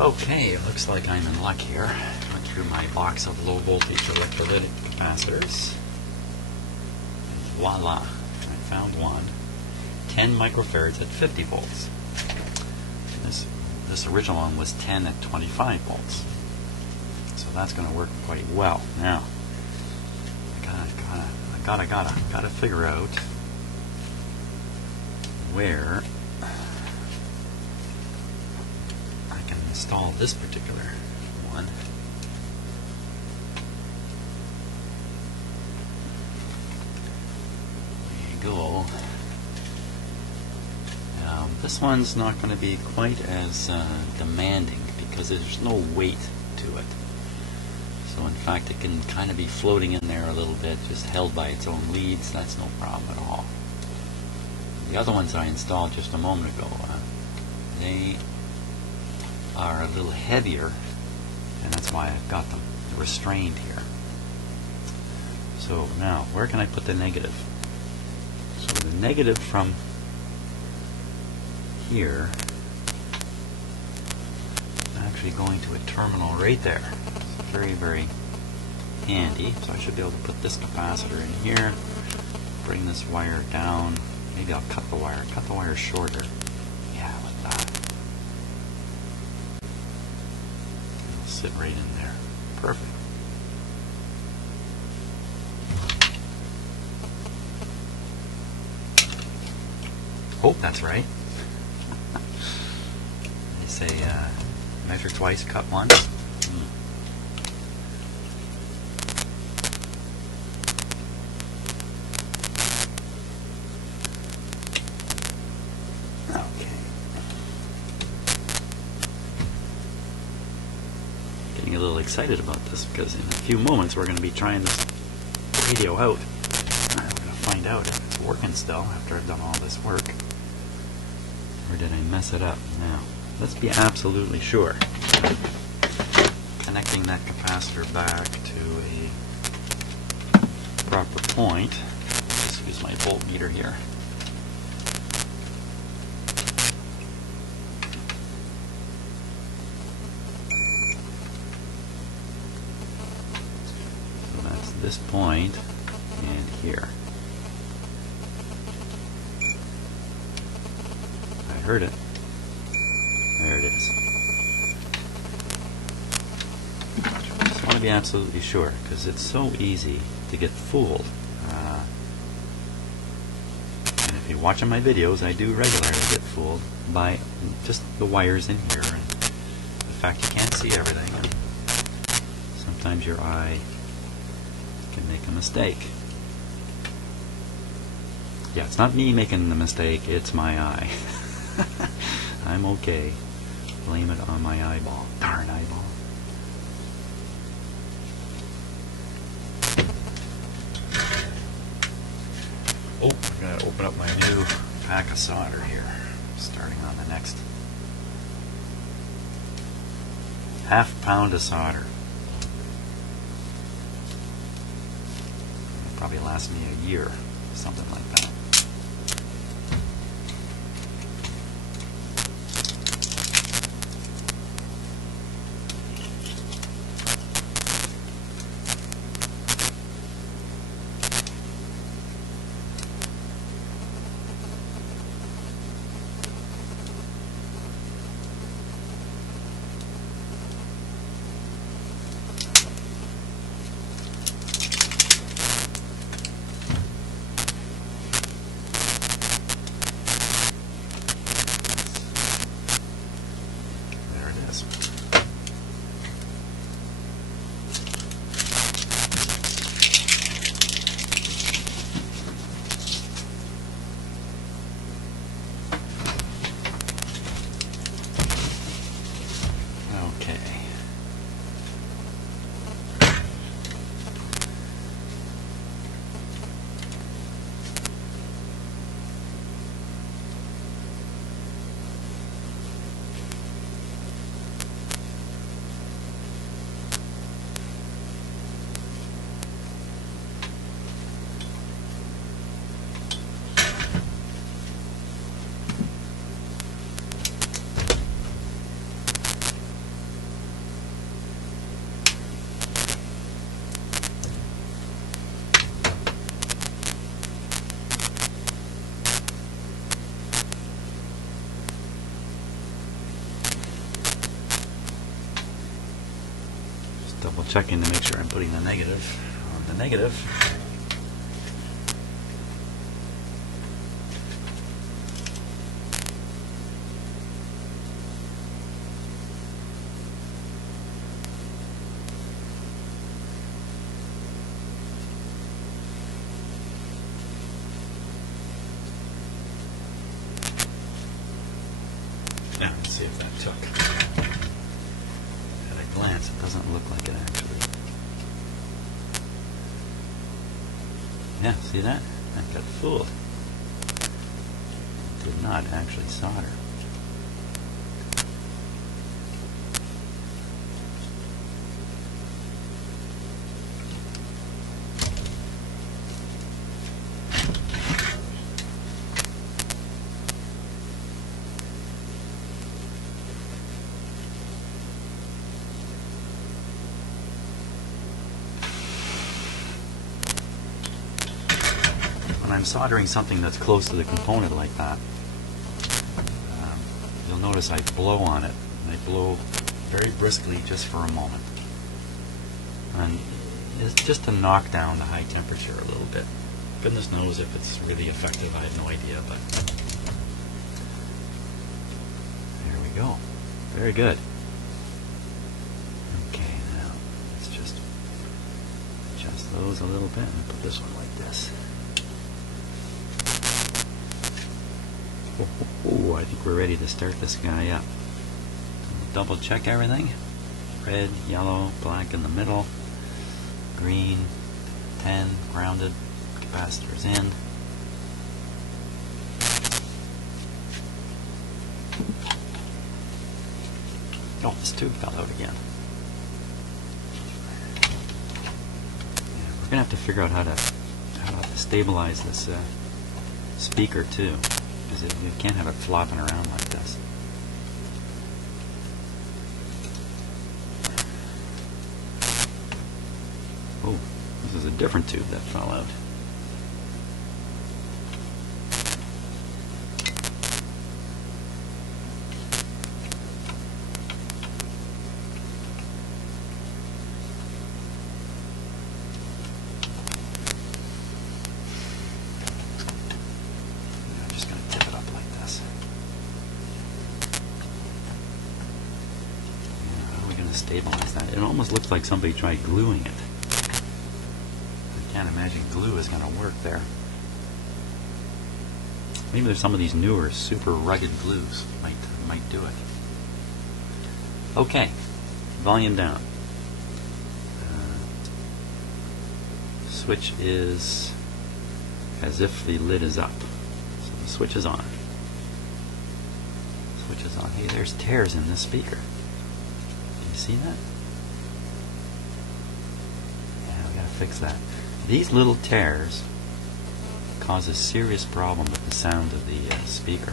Okay, it looks like I'm in luck here. Went through my box of low voltage electrolytic capacitors. And voila, I found one. 10 microfarads at 50 volts. This original one was 10 at 25 volts. So that's going to work quite well. Now, I gotta figure out where I can install this particular one. There you go. This one's not going to be quite as demanding because there's no weight to it. So in fact it can kind of be floating in there a little bit, just held by its own leads. That's no problem at all. The other ones I installed just a moment ago, they are a little heavier, and that's why I've got them restrained here. So now, where can I put the negative? So the negative from here actually going to a terminal right there. It's very, very handy. So I should be able to put this capacitor in here, bring this wire down. Maybe I'll cut the wire shorter. Yeah, like that. It'll sit right in there. Perfect. Hope that's right. They say measure twice, cut once. Okay. Getting a little excited about this because in a few moments we're going to be trying this radio out. We're going to find out if it's working still after I've done all this work. Or did I mess it up? Now, let's be absolutely sure. Connecting that capacitor back to a proper point. Let's use my voltmeter here. So that's this point and here. Heard it. There it is. Just want to be absolutely sure because it's so easy to get fooled. And if you're watching my videos, I do regularly get fooled by just the wires in here and the fact you can't see everything. And sometimes your eye can make a mistake. Yeah, it's not me making the mistake, it's my eye. I'm okay. Blame it on my eyeball. Darn eyeball. Oh, I'm going to open up my new pack of solder here. Starting on the next half pound of solder. It'll probably last me a year. Something like that. checking to make sure I'm putting the negative on the negative. Now, let's see if that took. At a glance, it doesn't look like it actually. Yeah, see that? I got fooled. It did not actually solder. When I'm soldering something that's close to the component like that, you'll notice I blow on it. And I blow very briskly just for a moment. And it's just to knock down the high temperature a little bit. Goodness knows if it's really effective, I have no idea, but there we go. Very good. Okay, now let's just adjust those a little bit and put this one like this. Oh, I think we're ready to start this guy up. Double check everything. Red, yellow, black in the middle, green, 10, grounded, capacitors in. Oh, this tube fell out again. Yeah, we're gonna have to figure out how to stabilize this speaker too. You can't have it flopping around like this. Oh, this is a different tube that fell out. Stabilize that. It almost looks like somebody tried gluing it. I can't imagine glue is going to work there. Maybe there's some of these newer super rugged glues might do it. Okay, volume down. Switch is as if the lid is up. So the switch is on. Switch is on. Hey, there's tears in this speaker. See that? Yeah, we gotta fix that. These little tears cause a serious problem with the sound of the speaker.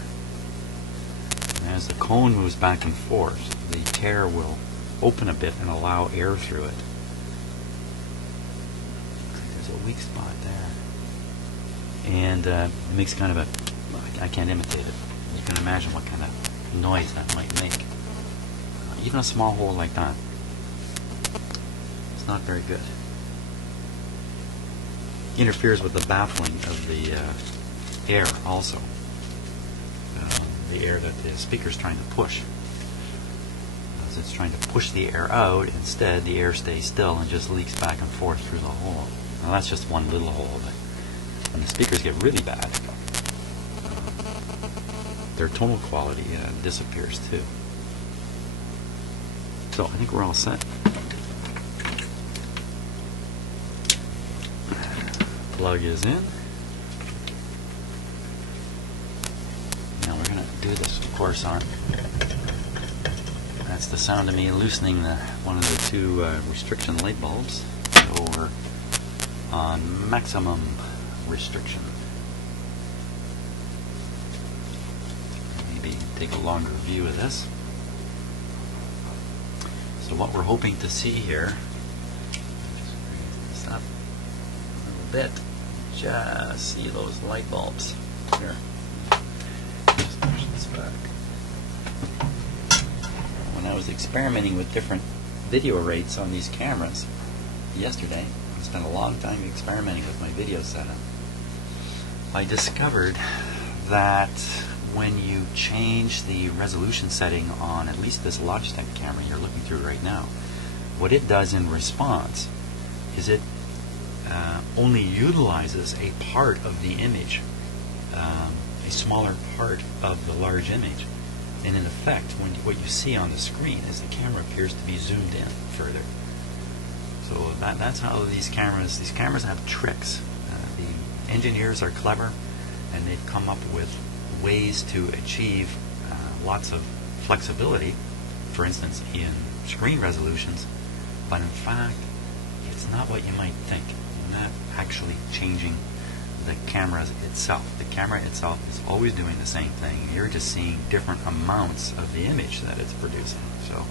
And as the cone moves back and forth, the tear will open a bit and allow air through it. There's a weak spot there. And it makes kind of a... I can't imitate it. You can imagine what kind of noise that might make. Even a small hole like that, it's not very good. Interferes with the baffling of the air also. The air that the speaker's trying to push. As it's trying to push the air out, instead the air stays still and just leaks back and forth through the hole. Now that's just one little hole, but when the speakers get really bad, their tonal quality disappears too. So I think we're all set. Plug is in. Now we're going to do this, of course, on. That's the sound of me loosening one of the two restriction light bulbs. So we're on maximum restriction. Maybe take a longer view of this. So what we're hoping to see here, just up a little bit, just see those light bulbs. Here, just push this back. When I was experimenting with different video rates on these cameras yesterday. I spent a long time experimenting with my video setup. I discovered that when you change the resolution setting on at least this Logitech camera you're looking through right now, what it does in response is it only utilizes a part of the image, a smaller part of the large image. And in effect, what you see on the screen is the camera appears to be zoomed in further. So that's how these cameras have tricks. The engineers are clever, and they've come up with ways to achieve lots of flexibility, for instance, in screen resolutions, but in fact, it's not what you might think. You're not actually changing the camera itself. The camera itself is always doing the same thing. You're just seeing different amounts of the image that it's producing. So,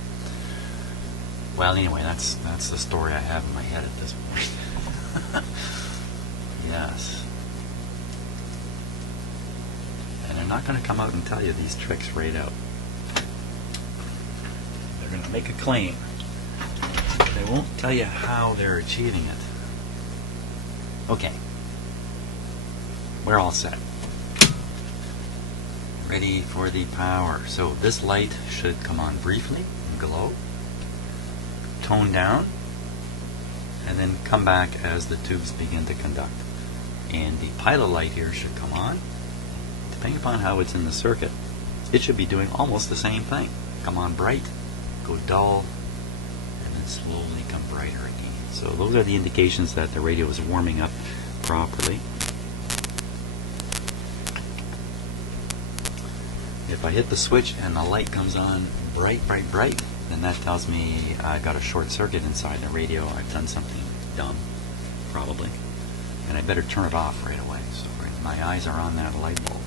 well, anyway, that's the story I have in my head at this point. Yes. And they're not going to come out and tell you these tricks right out. They're going to make a claim. They won't tell you how they're achieving it. Okay. We're all set. Ready for the power. So this light should come on briefly and glow, tone down, and then come back as the tubes begin to conduct. And the pilot light here should come on. Depending upon how it's in the circuit, it should be doing almost the same thing. Come on bright, go dull, and then slowly come brighter again. So those are the indications that the radio is warming up properly. If I hit the switch and the light comes on bright, bright, bright, then that tells me I've got a short circuit inside the radio. I've done something dumb, probably. And I better turn it off right away. So my eyes are on that light bulb.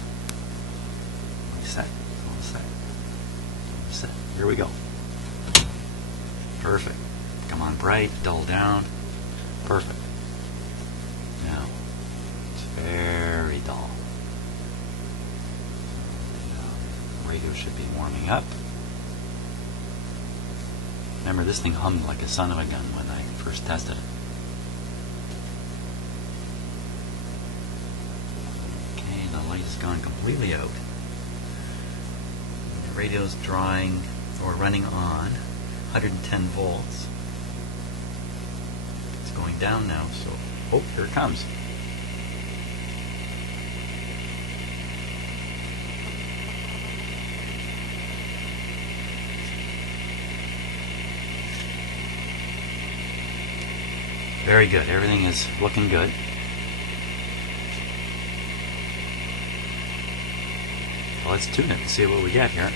Set. All set. All set. Here we go. Perfect. Come on bright, dull down. Perfect. Now, it's very dull. Radio should be warming up. Remember, this thing hummed like a son of a gun when I first tested it. Okay, the light has gone completely out. The radio's drawing or running on 110 volts. It's going down now, so oh, here it comes. Very good. Everything is looking good. Well, let's tune it and see what we get here.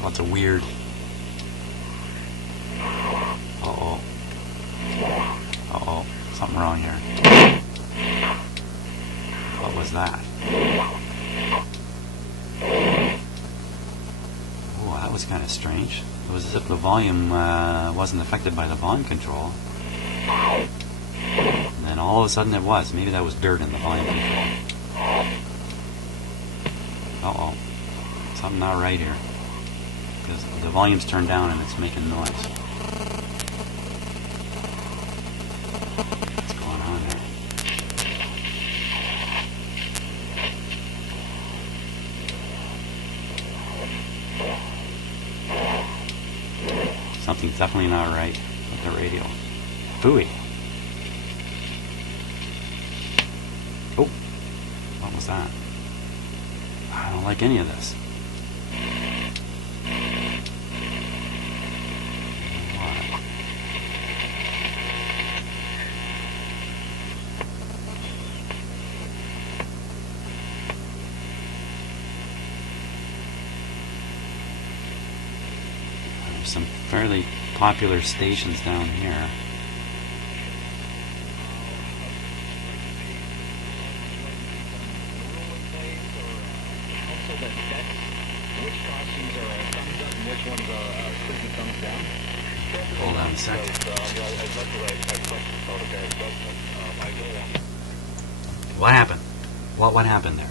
Lots of weird. Uh-oh. Uh-oh. Something wrong here. What was that? Oh, that was kind of strange. It was as if the volume wasn't affected by the volume control. And then all of a sudden it was. Maybe that was dirt in the volume control. Uh-oh. Something not right here. Because the volume's turned down and it's making noise. What's going on there? Something's definitely not right with the radio. Phooey. Oh, what was that? I don't like any of this. What? There's some fairly popular stations down here. Hold on a sec. What happened? What happened there?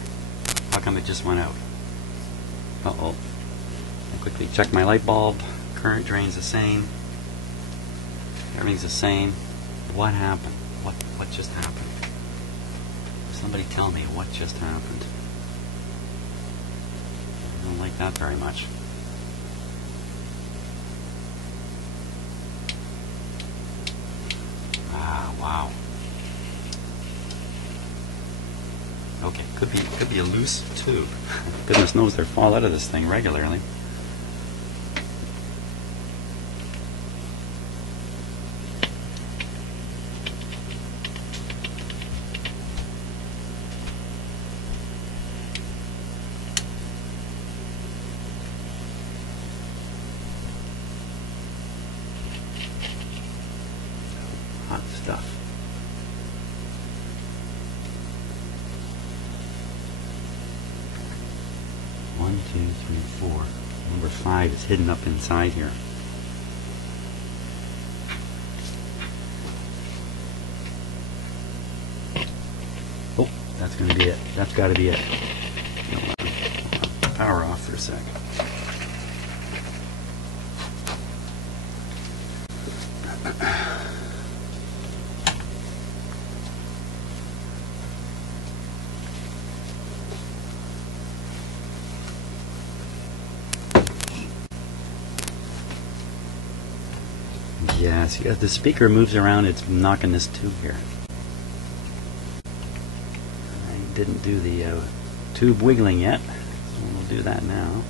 How come it just went out? Uh-oh. I quickly check my light bulb. Current drain's the same. Everything's the same. What happened? What just happened? Somebody tell me what just happened. I don't like that very much. Ah, wow. Okay, could be a loose tube. Goodness knows they fall out of this thing regularly. Hot stuff. One, two, three, four. Number 5 is hidden up inside here. Oh, that's going to be it. That's got to be it. Hold on. Power off for a sec. Yeah, see, as the speaker moves around, it's knocking this tube here. I didn't do the tube wiggling yet, so we'll do that now.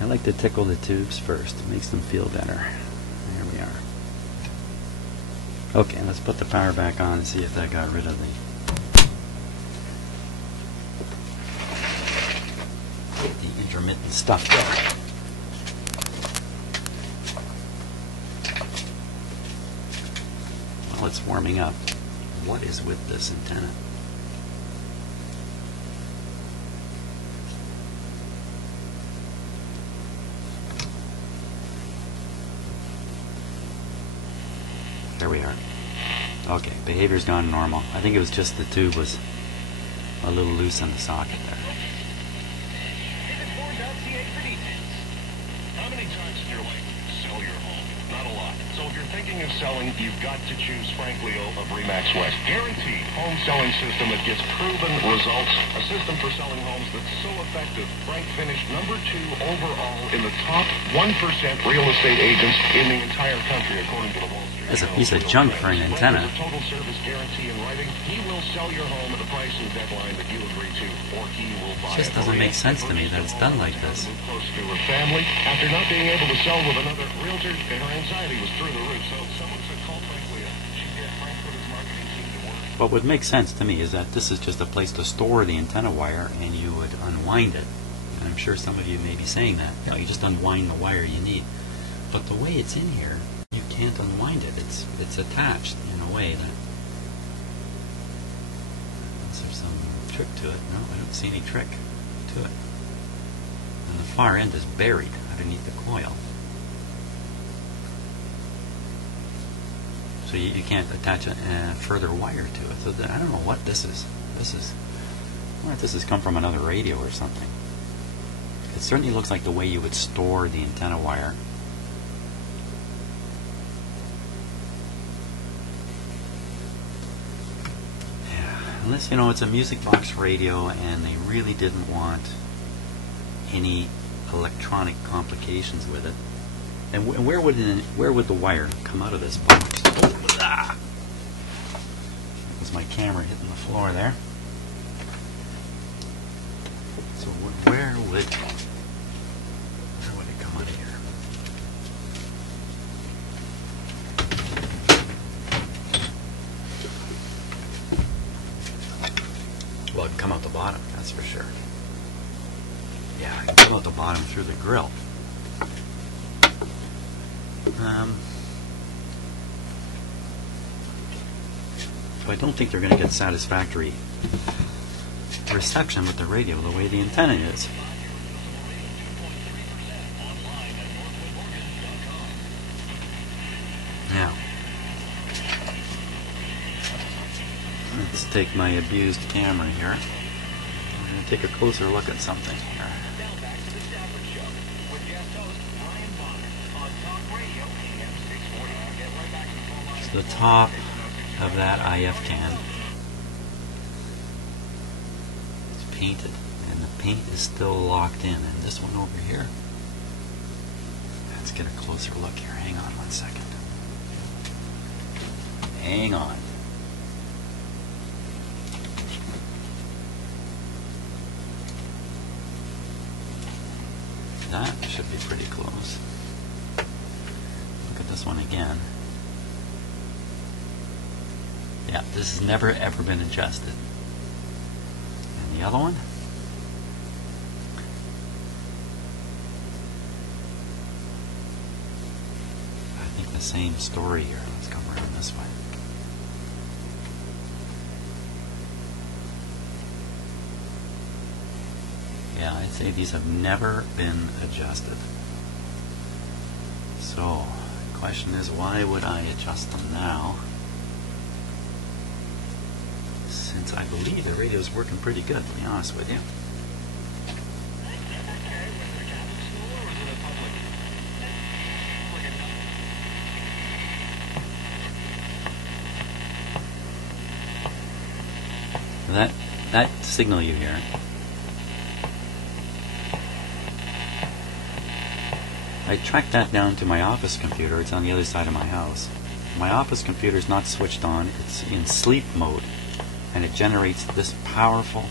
I like to tickle the tubes first. It makes them feel better. There we are. Okay, let's put the power back on and see if that got rid of the intermittent stuff there. Well, it's warming up. What is with this antenna? There we are. Okay, behavior's gone normal. I think it was just the tube was a little loose in the socket there. How many times in your life sell your home? Not a lot. So if you're thinking of selling, you've got to choose Frank Leo of Remax West. Guaranteed home selling system that gets proven results. A system for selling homes that's so effective. Frank finished number 2 overall in the top 1% real estate agents in the entire country, according to the Wall Street. That's a piece of junk for an antenna. Total service guarantee in writing. He will sell your home at the price and deadline that you agree to, or he will buy It just doesn't make sense to me that it's done like this. Close to her family. After not being able to sell with another realtor, her anxiety was through the roof. So someone said, call Frank Leo. She did. Frank put his marketing team to work. What would make sense to me is that this is just a place to store the antenna wire, and you would unwind it. And I'm sure some of you may be saying that. You know, you just unwind the wire you need. But the way it's in here, you can't unwind it. It's attached in a way that... Is there some trick to it? No, I don't see any trick to it. And the far end is buried underneath the coil. So you can't attach a further wire to it. So I don't know what this is. I wonder if this has come from another radio or something. It certainly looks like the way you would store the antenna wire. Unless, you know, it's a music box radio and they really didn't want any electronic complications with it. And where would the wire come out of this box? Ah! That was my camera hitting the floor there. So where would it come out of here? Well, it'd come out the bottom, that's for sure. Yeah, it come out the bottom through the grill. So I don't think they're going to get satisfactory reception with the radio the way the antenna is. Yeah. Let's take my abused camera here. I'm going to take a closer look at something here. So the top of that IF can is painted, and the paint is still locked in. And this one over here, let's get a closer look here. Hang on one second. Hang on. That should be pretty close. Look at this one again. Yeah, this has never ever been adjusted. And the other one? I think the same story here. Let's come around this way. Yeah, I'd say these have never been adjusted. So, the question is, why would I adjust them now? Since I believe the radio is working pretty good, to be honest with you. That signal you hear, I tracked that down to my office computer. It's on the other side of my house. My office computer is not switched on. It's in sleep mode, and it generates this powerful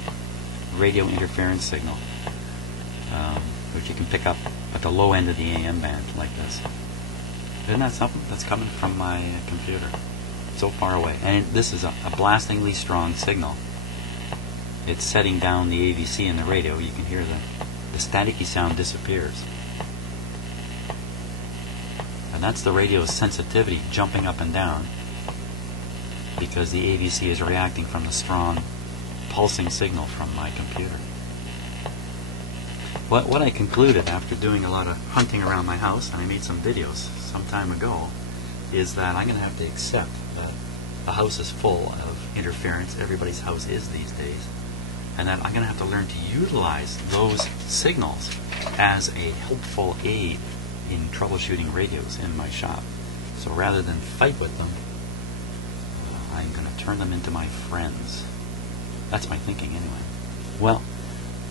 radio interference signal, which you can pick up at the low end of the AM band like this. Isn't that something? That's coming from my computer. So far away. And this is a blastingly strong signal. It's setting down the AVC in the radio. You can hear the staticky sound disappears. And that's the radio's sensitivity jumping up and down, because the AVC is reacting from the strong pulsing signal from my computer. What I concluded after doing a lot of hunting around my house, and I made some videos some time ago, is that I'm going to have to accept that the house is full of interference. Everybody's house is these days. And that I'm going to have to learn to utilize those signals as a helpful aid in troubleshooting radios in my shop. So rather than fight with them, I'm going to turn them into my friends. That's my thinking anyway. Well,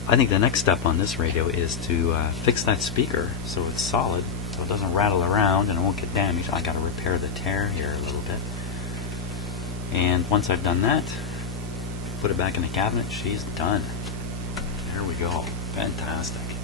I think the next step on this radio is to fix that speaker so it's solid, so it doesn't rattle around and it won't get damaged. I got to repair the tear here a little bit. And once I've done that, put it back in the cabinet. She's done. There we go. Fantastic.